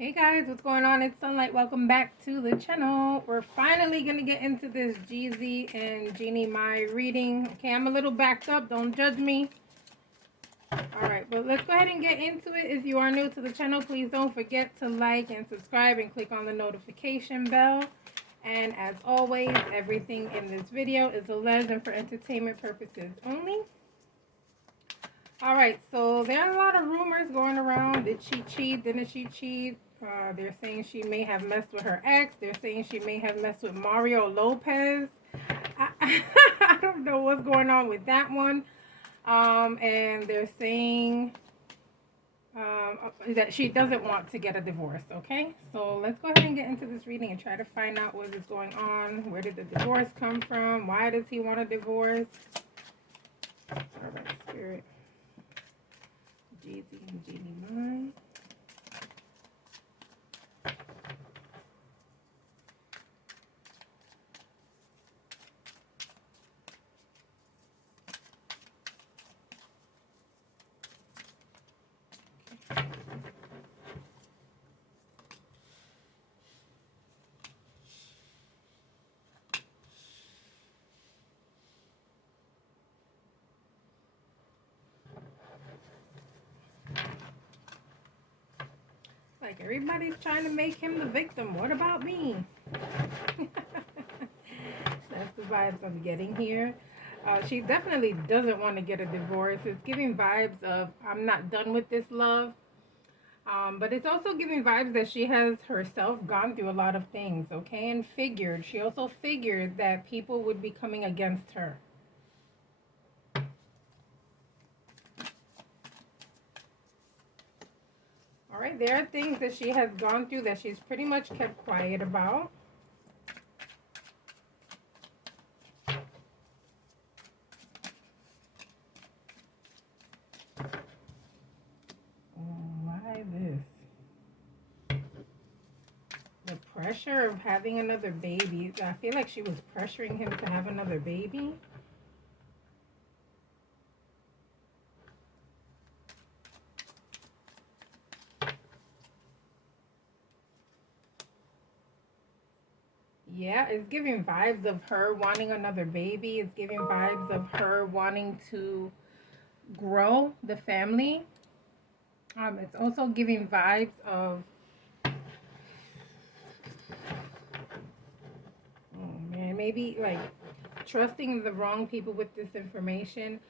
Hey guys, what's going on? It's Sunlight. Welcome back to the channel. We're finally going to get into this Jeezy and Jeannie my reading. Okay, I'm a little backed up. Don't judge me. Alright, but let's go ahead and get into it. If you are new to the channel, please don't forget to like and subscribe and click on the notification bell. And as always, everything in this video is alleged and for entertainment purposes only. Alright, so there are a lot of rumors going around. Did she cheat? Didn't she cheat? They're saying she may have messed with her ex. They're saying she may have messed with Mario Lopez. I don't know what's going on with that one. And they're saying that she doesn't want to get a divorce, okay? So let's go ahead and get into this reading and try to find out what is going on. Where did the divorce come from? Why does he want a divorce? All right, Spirit. Jeezy and Jeannie mine. Like everybody's trying to make him the victim. What about me? That's the vibes I'm getting here. She definitely doesn't want to get a divorce. It's giving vibes of I'm not done with this love. But it's also giving vibes that she has herself gone through a lot of things, okay? And she also figured that people would be coming against her. All right, there are things that she has gone through that she's pretty much kept quiet about. Why this? The pressure of having another baby. I feel like she was pressuring him to have another baby. Yeah, it's giving vibes of her wanting another baby. It's giving vibes of her wanting to grow the family. It's also giving vibes of, oh man, maybe like trusting the wrong people with this information.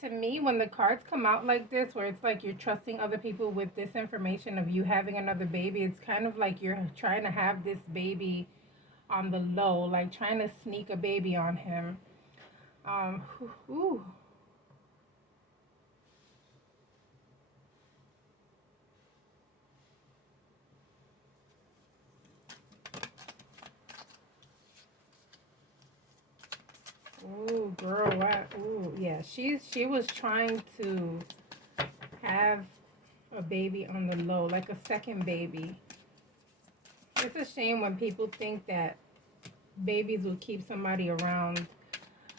To me, when the cards come out like this, where it's like you're trusting other people with this information of you having another baby, it's kind of like you're trying to have this baby on the low, like trying to sneak a baby on him. Ooh. Ooh, girl, what? Ooh, yeah. She was trying to have a baby on the low, like a second baby. It's a shame when people think that babies will keep somebody around.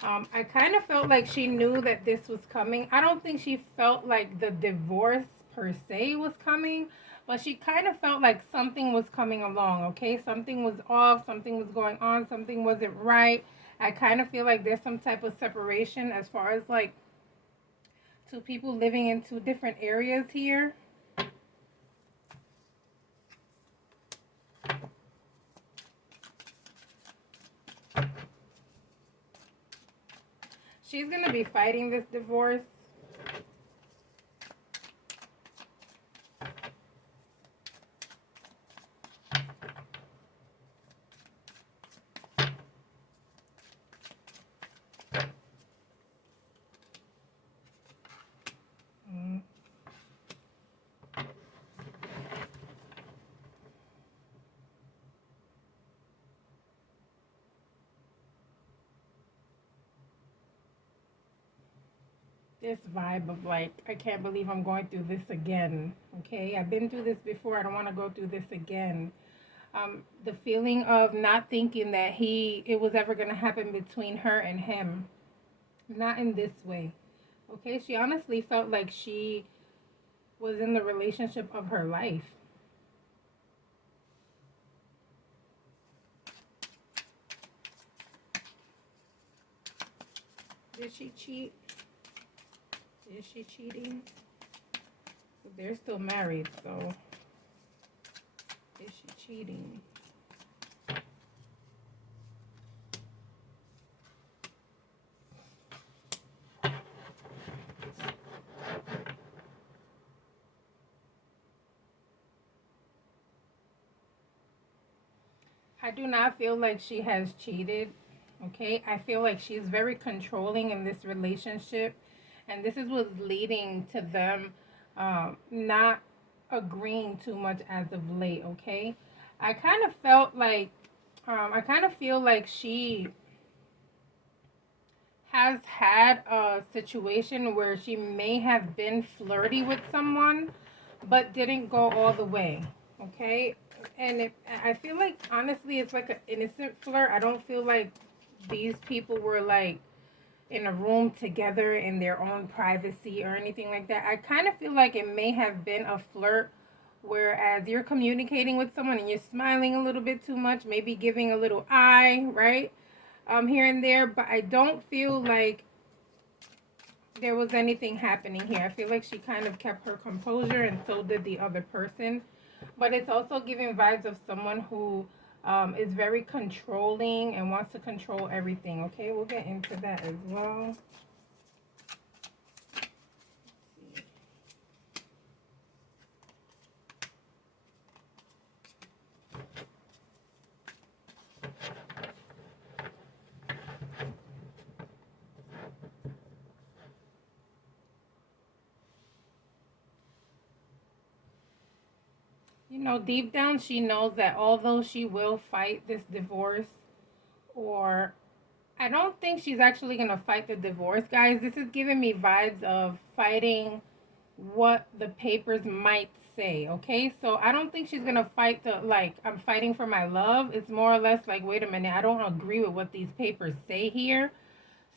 I kind of felt like she knew that this was coming. I don't think she felt like the divorce per se was coming, but she kind of felt like something was coming along, okay? Something was off, something was going on, something wasn't right. I kind of feel like there's some type of separation as far as like two people living in two different areas here. She's going to be fighting this divorce. This vibe of like, I can't believe I'm going through this again. Okay, I've been through this before. I don't want to go through this again. The feeling of not thinking that it was ever going to happen between her and him. Not in this way. Okay, she honestly felt like she was in the relationship of her life. Did she cheat? Is she cheating? They're still married, so is she cheating? I do not feel like she has cheated. Okay, I feel like she's very controlling in this relationship, and this is what's leading to them not agreeing too much as of late. Okay, I kind of felt like I kind of feel like she has had a situation where she may have been flirty with someone, but didn't go all the way. Okay, and I feel like honestly, it's like an innocent flirt. I don't feel like these people were like in a room together in their own privacy or anything like that. I kind of feel like it may have been a flirt, whereas you're communicating with someone and you're smiling a little bit too much, maybe giving a little eye, right? Here and there, but I don't feel like there was anything happening here. I feel like she kind of kept her composure, and so did the other person. But it's also giving vibes of someone who is very controlling and wants to control everything. Okay, we'll get into that as well. You know, deep down, she knows that although she will fight this divorce, or I don't think she's actually going to fight the divorce, guys. This is giving me vibes of fighting what the papers might say, okay? So I don't think she's going to fight the, like, I'm fighting for my love. It's more or less like, wait a minute, I don't agree with what these papers say here.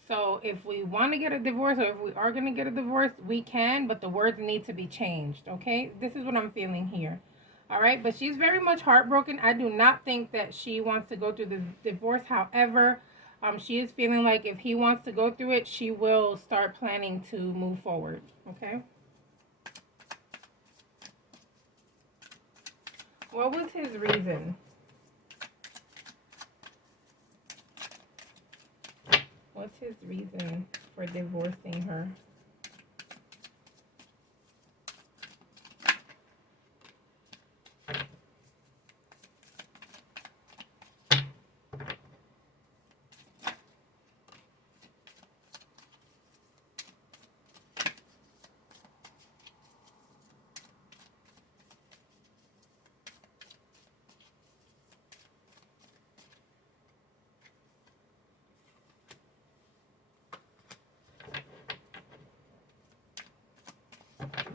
So if we want to get a divorce, or if we are going to get a divorce, we can, but the words need to be changed, okay? This is what I'm feeling here. All right, but she's very much heartbroken. I do not think that she wants to go through the divorce. However, she is feeling like if he wants to go through it, she will start planning to move forward, okay? What was his reason? What's his reason for divorcing her?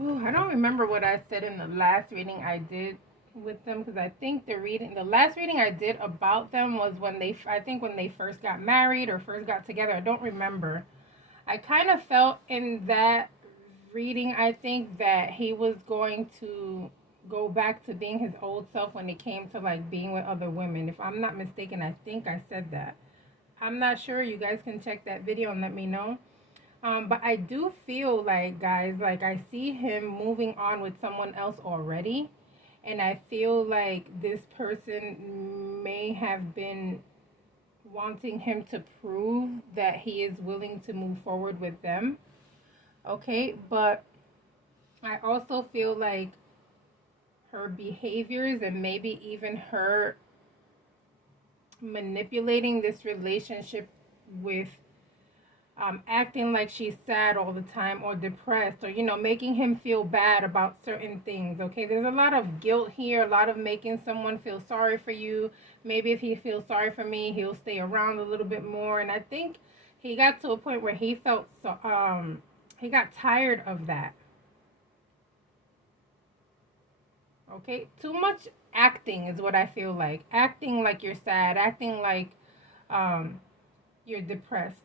Ooh, I don't remember what I said in the last reading I did with them, because I think the last reading I did about them was when I think when they first got married or first got together. I don't remember. I kind of felt in that reading, I think that he was going to go back to being his old self when it came to like being with other women. If I'm not mistaken, I think I said that. I'm not sure. You guys can check that video and let me know. But I do feel like, guys, like I see him moving on with someone else already. And I feel like this person may have been wanting him to prove that he is willing to move forward with them. Okay, but I also feel like her behaviors and maybe even her manipulating this relationship with acting like she's sad all the time or depressed, or making him feel bad about certain things. Okay, there's a lot of guilt here, a lot of making someone feel sorry for you. Maybe if he feels sorry for me, he'll stay around a little bit more. And I think he got to a point where he felt so he got tired of that. Okay, too much acting is what I feel like. Acting like you're sad, acting like um you're depressed.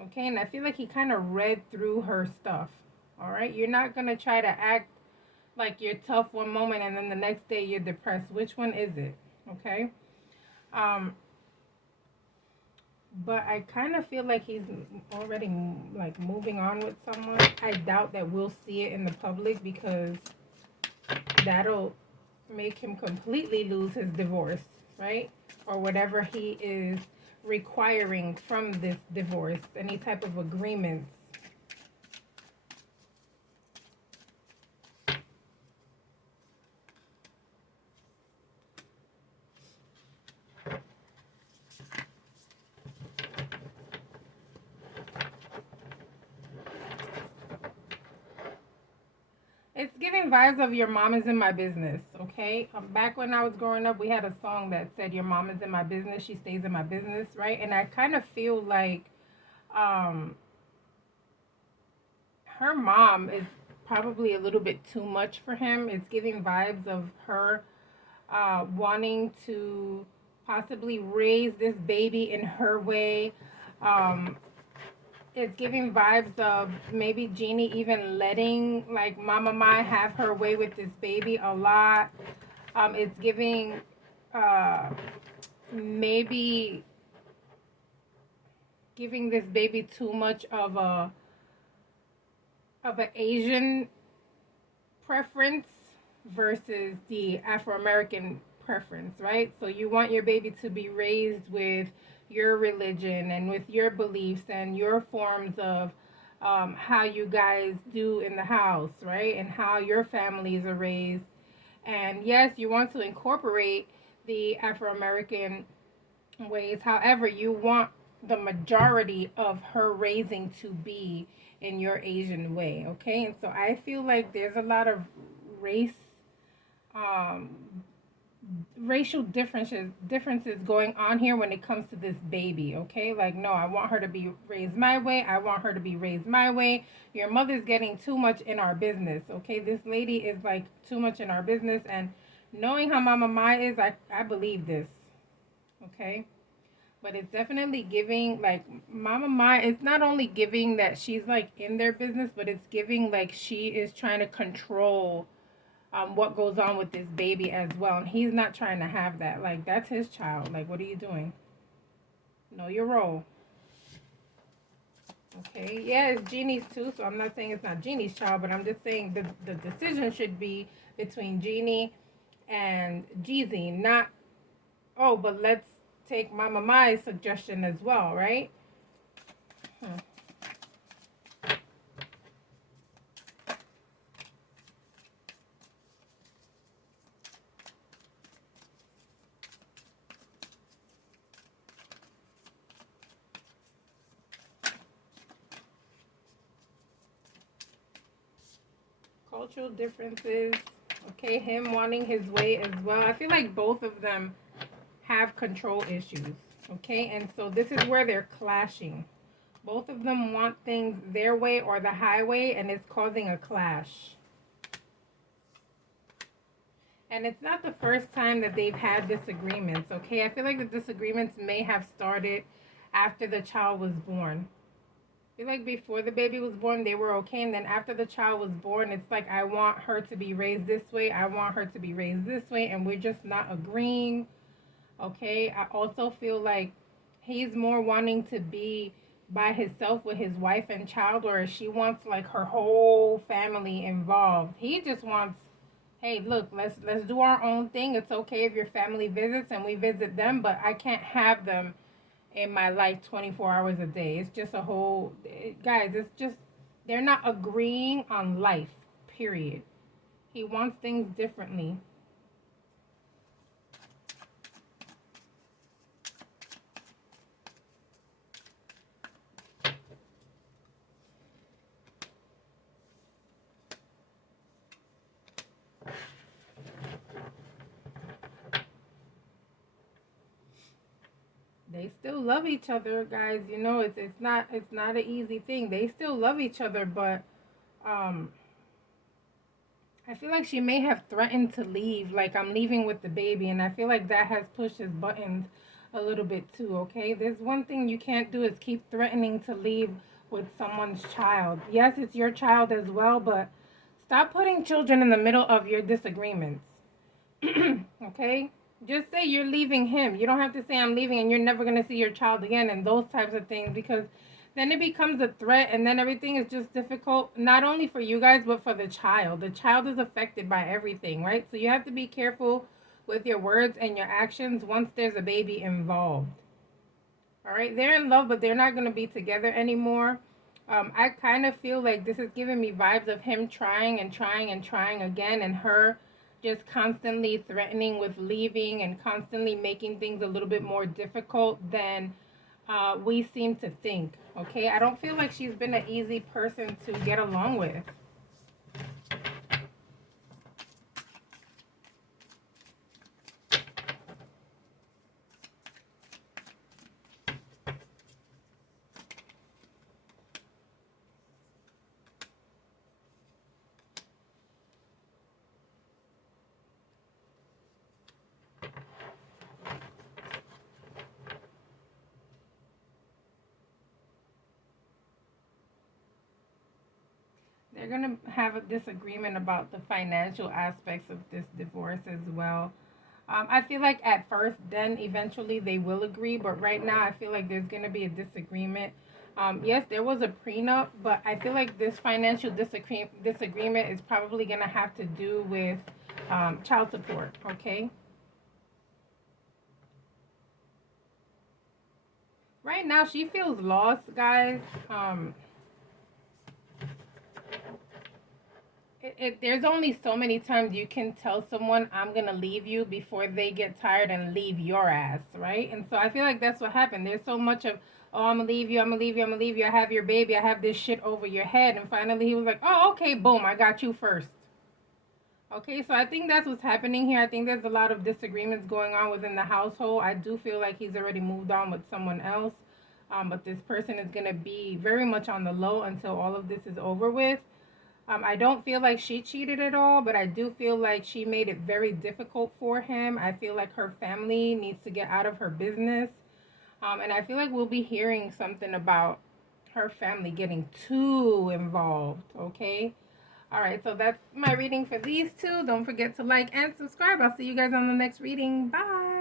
Okay, and I feel like he kind of read through her stuff. All right, you're not gonna try to act like you're tough one moment and then the next day you're depressed. Which one is it? Okay. Um, But I kind of feel like he's already like moving on with someone. I doubt that we'll see it in the public because that'll make him completely lose his divorce, right? Or whatever he is requiring from this divorce, any type of agreements. It's giving vibes of your mom is in my business, okay? Back when I was growing up, we had a song that said your mom is in my business, she stays in my business, right? And I kind of feel like um, her mom is probably a little bit too much for him. It's giving vibes of her wanting to possibly raise this baby in her way. Um, it's giving vibes of maybe Jeannie even letting like Mama Mai have her way with this baby a lot. It's giving uh, maybe giving this baby too much of an Asian preference versus the Afro American preference, right? So you want your baby to be raised with your religion and with your beliefs and your forms of how you guys do in the house, right? And how your families are raised. And yes, you want to incorporate the Afro American ways. However, you want the majority of her raising to be in your Asian way, okay? And so I feel like there's a lot of race um racial differences going on here when it comes to this baby, okay? Like, no, I want her to be raised my way. I want her to be raised my way. Your mother's getting too much in our business, okay? This lady is like too much in our business, and knowing how Mama Mai is, I believe this, okay? But it's definitely giving like Mama Mai. It's not only giving that she's like in their business, but it's giving like she is trying to control what goes on with this baby as well. And he's not trying to have that. Like, that's his child. Like, what are you doing? Know your role. Okay. Yeah, it's Jeannie's too. So I'm not saying it's not Jeannie's child, but I'm just saying the decision should be between Jeannie and Jeezy. Not, oh, but let's take Mama Mai's suggestion as well, right? Hmm. Cultural differences. Okay, him wanting his way as well. I feel like both of them have control issues. Okay, and so this is where they're clashing. Both of them want things their way or the highway, and it's causing a clash. And it's not the first time that they've had disagreements, okay? I feel like the disagreements may have started after the child was born. I feel like before the baby was born, they were okay. And then after the child was born, it's like, I want her to be raised this way. I want her to be raised this way. And we're just not agreeing. Okay. I also feel like he's more wanting to be by himself with his wife and child, or she wants like her whole family involved. He just wants, hey, look, let's do our own thing. It's okay if your family visits and we visit them, but I can't have them in my life 24 hours a day. It's just a whole, guys, it's just, they're not agreeing on life, period. He wants things differently. They still love each other, guys. You know, it's not an easy thing. They still love each other, but um I feel like she may have threatened to leave, like I'm leaving with the baby, and I feel like that has pushed his buttons a little bit too, okay? There's one thing you can't do is keep threatening to leave with someone's child. Yes, it's your child as well, but stop putting children in the middle of your disagreements. Okay? Just say you're leaving him. You don't have to say I'm leaving and you're never going to see your child again and those types of things, because then it becomes a threat and then everything is just difficult, not only for you guys, but for the child. The child is affected by everything, right? So you have to be careful with your words and your actions once there's a baby involved. All right, they're in love, but they're not going to be together anymore. I kind of feel like this is giving me vibes of him trying and trying and trying again, and her just constantly threatening with leaving and constantly making things a little bit more difficult than we seem to think. Okay, I don't feel like she's been an easy person to get along with. They're going to have a disagreement about the financial aspects of this divorce as well. I feel like at first, then eventually they will agree, but right now I feel like there's going to be a disagreement. Yes, there was a prenup, but I feel like this financial disagreement is probably going to have to do with child support, okay? Right now, she feels lost, guys. Um, there's only so many times you can tell someone I'm gonna leave you before they get tired and leave your ass, right? And so I feel like that's what happened. There's so much of, oh, I'm gonna leave you, I'm gonna leave you, I'm gonna leave you, I have your baby, I have this shit over your head, and finally he was like, oh, okay, boom, I got you first. Okay, so I think that's what's happening here. I think there's a lot of disagreements going on within the household. I do feel like he's already moved on with someone else, but this person is gonna be very much on the low until all of this is over with. I don't feel like she cheated at all, but I do feel like she made it very difficult for him. I feel like her family needs to get out of her business. And I feel like we'll be hearing something about her family getting too involved, okay? All right, so that's my reading for these two. Don't forget to like and subscribe. I'll see you guys on the next reading. Bye.